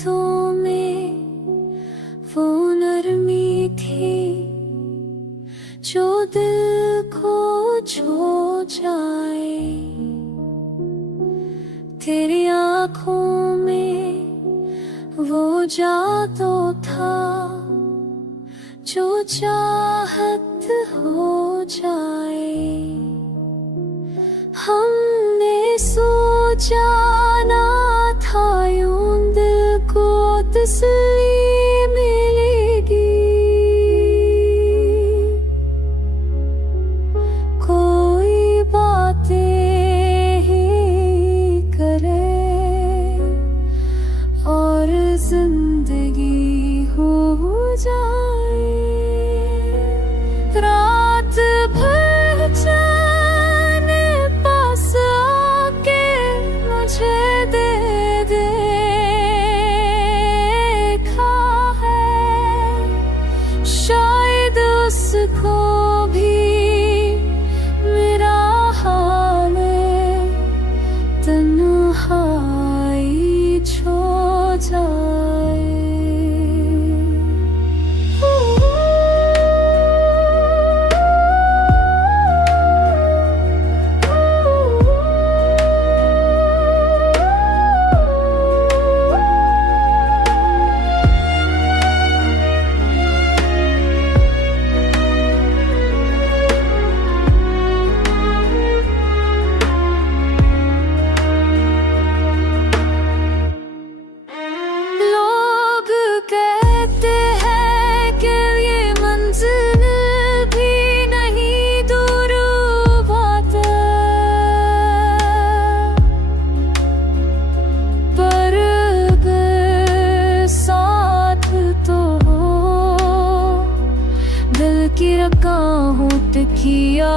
बातों में वो नरमी थी जो दिल को छू जाए। तेरी आँखों में वो जादू था जो चाहत हो जाए। हमने सोचा ना था यूं दिल को तसल्ली मिलेगी। कोई बातें ही करे और जिंदगी हो जाए। रात भर चैन पास आके मुझे दे देखा है। शायद उसको भी मेरा हाल तन्हाई छो जाए। की रकाहों तकिया